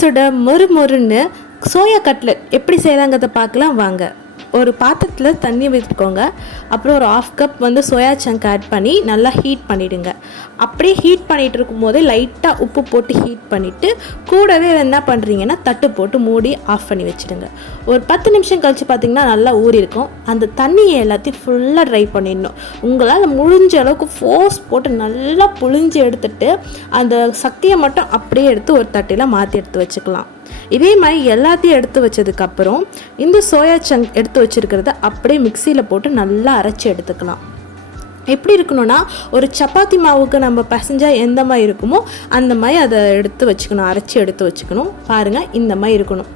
சுட மொறு மொறுன்னு சோயா கட்லெட் எப்படி செய்கிறாங்கிறத பார்க்கலாம். வாங்க. ஒரு பாத்திரத்தில் தண்ணி விட்டுக்கோங்க. அப்புறம் ஒரு ஆஃப் கப் வந்து சோயா சங்க் ஆட் பண்ணி நல்லா ஹீட் பண்ணிவிடுங்க அப்படியே ஹீட் பண்ணிகிட்டு இருக்கும்போதே லைட்டாக உப்பு போட்டு ஹீட் பண்ணிவிட்டு கூடவே என்ன பண்ணுறீங்கன்னா தட்டு போட்டு மூடி ஆஃப் பண்ணி வச்சுடுங்க. ஒரு பத்து நிமிஷம் கழித்து பார்த்தீங்கன்னா நல்லா ஊறி இருக்கும். அந்த தண்ணியை எல்லாத்தையும் ஃபுல்லாக ட்ரை பண்ணிடணும். உங்களால் முடிஞ்ச அளவுக்கு ஃபோர்ஸ் போட்டு நல்லா புழிஞ்சு எடுத்துட்டு அந்த சக்தியை மட்டும் அப்படியே எடுத்து ஒரு தட்டில் மாற்றி எடுத்து வச்சுக்கலாம். இதே மாதிரி எல்லாத்தையும் எடுத்து வச்சதுக்கப்புறம் இந்த சோயா சங்க் எடுத்து வச்சுருக்கிறத அப்படியே மிக்சியில் போட்டு நல்லா அரைச்சி எடுத்துக்கலாம். எப்படி இருக்கணும்னா ஒரு சப்பாத்தி மாவுக்கு நம்ம பசஞ்சால் எந்த மாதிரி இருக்குமோ அந்த மாதிரி அதை எடுத்து வச்சுக்கணும். அரைச்சி எடுத்து வச்சுக்கணும். பாருங்கள் இந்த மாதிரி இருக்கணும்.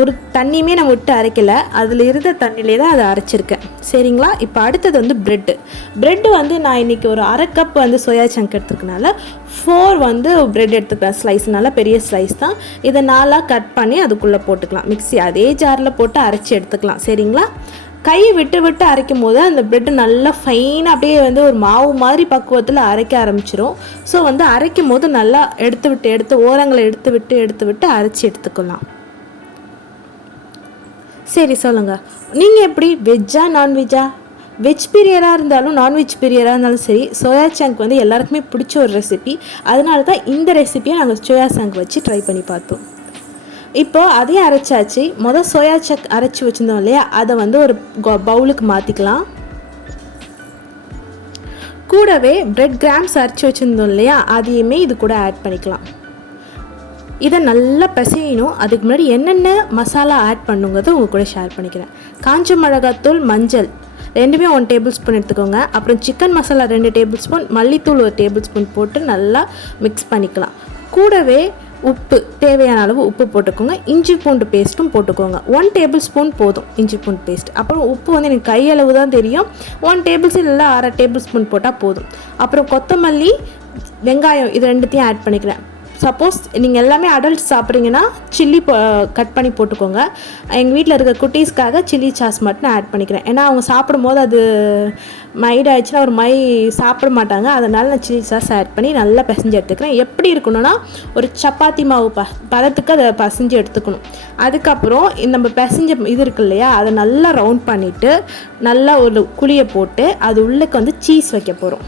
ஒரு தண்ணியுமே நம்ம விட்டு அரைக்கல. அதில் இருந்த தண்ணியிலே தான் அதை அரைச்சிருக்கேன். சரிங்களா? இப்போ அடுத்தது வந்து ப்ரெட்டு ப்ரெட்டு வந்து நான் இன்றைக்கி ஒரு அரை கப் வந்து சோயா சங்க் எடுத்துக்கனால ஃபோர் வந்து ப்ரெட் எடுத்துக்கிறேன் ஸ்லைஸ் நல்லா பெரிய ஸ்லைஸ் தான். இதை நாலாக கட் பண்ணி அதுக்குள்ளே போட்டுக்கலாம். மிக்ஸி அதே ஜாரில் போட்டு அரைச்சி எடுத்துக்கலாம். சரிங்களா? கை விட்டு விட்டு அரைக்கும் போது அந்த ப்ரெட்டு நல்லா ஃபைனாக அப்படியே வந்து ஒரு மாவு மாதிரி பக்குவத்தில் அரைக்க ஆரம்பிச்சிரும். ஸோ வந்து அரைக்கும் போது நல்லா எடுத்து விட்டு எடுத்து ஓரங்களை எடுத்து விட்டு எடுத்து விட்டு அரைச்சி எடுத்துக்கலாம். சரி சொல்லுங்கள் நீங்கள் எப்படி வெஜ்ஜா நான்வெஜ்ஜா வெஜ் பிரியராக இருந்தாலும் நான்வெஜ் பிரியராக இருந்தாலும் சரி சோயா சாங்க் வந்து எல்லாருக்குமே பிடிச்ச ஒரு ரெசிபி அதனால தான் இந்த ரெசிபியை நாங்கள் சோயா சாங்க் வச்சு ட்ரை பண்ணி பார்த்தோம். இப்போ அதையும் அரைச்சாச்சு. மொதல் சோயா சக் அரைச்சி வச்சுருந்தோம் இல்லையா? அதை வந்து ஒரு பவுலுக்கு மாற்றிக்கலாம் கூடவே பிரெட் கிராம்ஸ் அரைச்சி வச்சுருந்தோம் இல்லையா? அதையுமே இது கூட ஆட் பண்ணிக்கலாம். இதை நல்லா பிசையணும். அதுக்கு முன்னாடி என்னென்ன மசாலா ஆட் பண்ணுங்கிறத உங்கள் கூட ஷேர் பண்ணிக்கிறேன். காஞ்ச மிளகாத்தூள் மஞ்சள் ரெண்டுமே ஒன் டேபிள் ஸ்பூன் எடுத்துக்கோங்க. அப்புறம் சிக்கன் மசாலா ரெண்டு டேபிள் ஸ்பூன் மல்லித்தூள் ஒரு டேபிள் ஸ்பூன் போட்டு நல்லா மிக்ஸ் பண்ணிக்கலாம். கூடவே உப்பு தேவையான அளவு உப்பு போட்டுக்கோங்க. இஞ்சி பூண்டு பேஸ்ட்டும் போட்டுக்கோங்க. ஒன் டேபிள் ஸ்பூன் போதும் இஞ்சி பூண்டு பேஸ்ட் அப்புறம் உப்பு வந்து எனக்கு கையளவு தான் தெரியும். ஒன் டேபிள் ஸ்பூன் இல்லை அரை டேபிள் ஸ்பூன் போட்டால் போதும். அப்புறம் கொத்தமல்லி வெங்காயம் இது ரெண்டுத்தையும் ஆட் பண்ணிக்கிறேன். சப்போஸ் நீங்கள் எல்லாமே அடல்ட் சாப்பிட்றீங்கன்னா சில்லி கட் பண்ணி போட்டுக்கோங்க. எங்கள் வீட்டில் இருக்க குட்டீஸ்க்காக சில்லி சாஸ் மட்டும் நான் ஆட் பண்ணிக்கிறேன். ஏன்னா அவங்க சாப்பிடும்போது அது மைட் ஆயிடுச்சுன்னா ஒரு மை சாப்பிட மாட்டாங்க. அதனால் நான் சில்லி சாஸ் ஆட் பண்ணி நல்லா பிசைஞ்சு எடுத்துக்கிறேன். எப்படி இருக்கணும்னா ஒரு சப்பாத்தி மாவு ப பதத்துக்கு அதை பசைஞ்சு எடுத்துக்கணும். அதுக்கப்புறம் நம்ம பிசைஞ்ச இது இருக்கு இல்லையா அதை நல்லா ரவுண்ட் பண்ணிவிட்டு நல்லா ஒரு குழியை போட்டு அது உள்ளுக்கு வந்து சீஸ் வைக்க போகிறோம்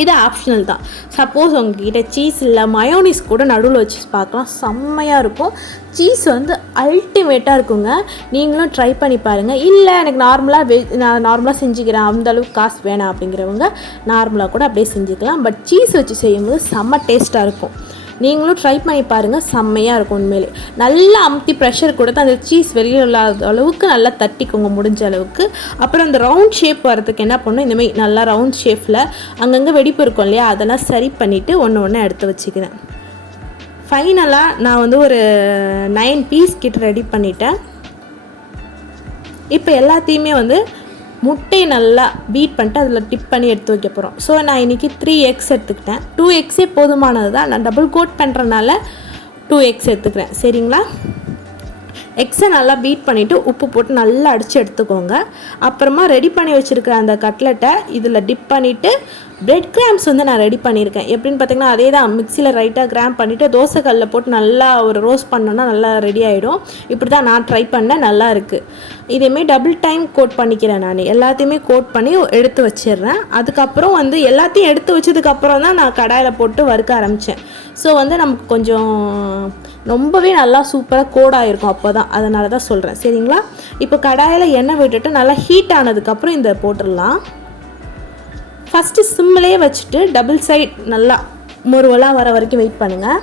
இது ஆப்ஷனல் தான். சப்போஸ் உங்ககிட்ட சீஸ் இல்லை மயோனிஸ் கூட நடுவில் வச்சு பார்க்கலாம். செம்மையாக இருக்கும். சீஸ் வந்து அல்டிமேட்டாக இருக்குங்க. நீங்களும் ட்ரை பண்ணி பாருங்கள் இல்லை எனக்கு நார்மலாக வெ நான் நார்மலாக செஞ்சுக்கிறேன். அந்தளவுக்கு காசு வேணாம் அப்படிங்கிறவங்க நார்மலாக கூட அப்படியே செஞ்சுக்கலாம். பட் சீஸ் வச்சு செய்யும்போது செம்ம டேஸ்ட்டாக இருக்கும். நீங்களும் ட்ரை பண்ணி பாருங்கள் செம்மையாக இருக்கும் உண்மையிலே. நல்லா அமுத்தி ப்ரெஷர் கொடுத்து அந்த சீஸ் வெளியில் இல்லாத அளவுக்கு நல்லா தட்டிக்கோங்க முடிஞ்ச அளவுக்கு. அப்புறம் அந்த ரவுண்ட் ஷேப் வரதுக்கு என்ன பண்ணணும் இந்தமாதிரி நல்லா ரவுண்ட் ஷேப்பில் அங்கங்கே வெடிப்பு இருக்கும் இல்லையா? அதெல்லாம் சரி பண்ணிவிட்டு ஒன்று ஒன்று எடுத்து வச்சுக்கிறேன். ஃபைனலாக நான் வந்து ஒரு நைன் பீஸ் கிட்ட ரெடி பண்ணிட்டேன். இப்போ எல்லாத்தையுமே வந்து முட்டையை நல்லா பீட் பண்ணிட்டு அதில் டிப் பண்ணி எடுத்து வைக்க போகிறோம் ஸோ நான் இன்றைக்கி த்ரீ எக்ஸ் எடுத்துக்கிட்டேன். டூ எக்ஸே போதுமானது தான் நான் டபுள் கோட் பண்ணுறனால டூ எக்ஸ் எடுத்துக்கிறேன். சரிங்களா? எக்ஸை நல்லா பீட் பண்ணிவிட்டு உப்பு போட்டு நல்லா அடித்து எடுத்துக்கோங்க. அப்புறமா ரெடி பண்ணி வச்சுருக்கிற அந்த கட்லெட்டை இதில் டிப் பண்ணிவிட்டு பிரெட் கிராம்ஸ் வந்து நான் ரெடி பண்ணியிருக்கேன். எப்படின்னு பார்த்தீங்கன்னா அதே தான் மிக்சியில் ரைட்டாக கிராம் பண்ணிவிட்டு தோசைக்கல்லில் போட்டு நல்லா ஒரு ரோஸ்ட் பண்ணோன்னா நல்லா ரெடி ஆகிடும் இப்படி தான் நான் ட்ரை பண்ணேன். நல்லா இருக்குது இதேமாரி டபுள் டைம் கோட் பண்ணிக்கிறேன் நான். எல்லாத்தையுமே கோட் பண்ணி எடுத்து வச்சிடுறேன். அதுக்கப்புறம் வந்து எல்லாத்தையும் எடுத்து வச்சதுக்கப்புறம் தான் நான் கடாயில் போட்டு வறுக்க ஆரம்பித்தேன் ஸோ வந்து நமக்கு கொஞ்சம் ரொம்பவே நல்லா சூப்பராக கோடாக இருக்கும் அப்போ தான் அதனால தான் சொல்கிறேன் சரிங்களா? இப்போ கடாயில் எண்ணெய் விட்டுட்டு நல்லா ஹீட் ஆனதுக்கப்புறம் இந்த போட்டுடலாம். ஃபஸ்ட்டு சிம்மிலே வச்சுட்டு டபுள் சைட் நல்லா முருவலாக வர வரைக்கும் வெயிட் பண்ணுங்கள்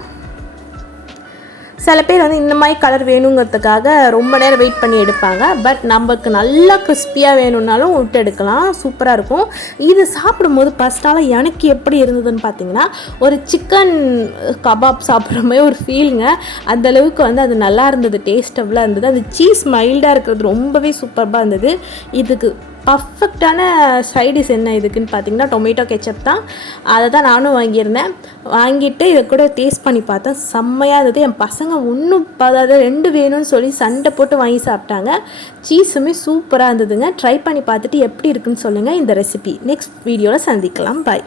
சில பேர் வந்து இந்த மாதிரி கலர் வேணுங்கிறதுக்காக ரொம்ப நேரம் வெயிட் பண்ணி எடுப்பாங்க. பட் நமக்கு நல்லா கிறிஸ்பியாக வேணும்னாலும் விட்டு எடுக்கலாம். சூப்பராக இருக்கும். இது சாப்பிடும்போது ஃபஸ்ட்டால் எனக்கு எப்படி இருந்ததுன்னு பார்த்தீங்கன்னா ஒரு சிக்கன் கபாப் சாப்பிட்ற மாதிரி ஒரு ஃபீலுங்க அந்தளவுக்கு வந்து அது நல்லா இருந்தது டேஸ்டபுளாக இருந்தது. அது சீஸ் மைல்டாக இருக்கிறது ரொம்பவே சூப்பராக இருந்தது. இதுக்கு பர்ஃபெக்டான சைடிஸ் என்ன இதுக்குன்னு பார்த்தீங்கன்னா டொமேட்டோ கெச்சப் தான். அதை தான் நானும் வாங்கியிருந்தேன். வாங்கிட்டு இதை கூட டேஸ்ட் பண்ணி பார்த்தேன். செம்மையாக இருந்தது. என் பசங்க ஒன்றும் அதாவது ரெண்டு வேணும்னு சொல்லி சண்டை போட்டு வாங்கி சாப்பிட்டாங்க. சீஸுமே சூப்பராக இருந்ததுங்க. ட்ரை பண்ணி பார்த்துட்டு எப்படி இருக்குன்னு சொல்லுங்கள் இந்த ரெசிபி நெக்ஸ்ட் வீடியோவில் சந்திக்கலாம். பாய்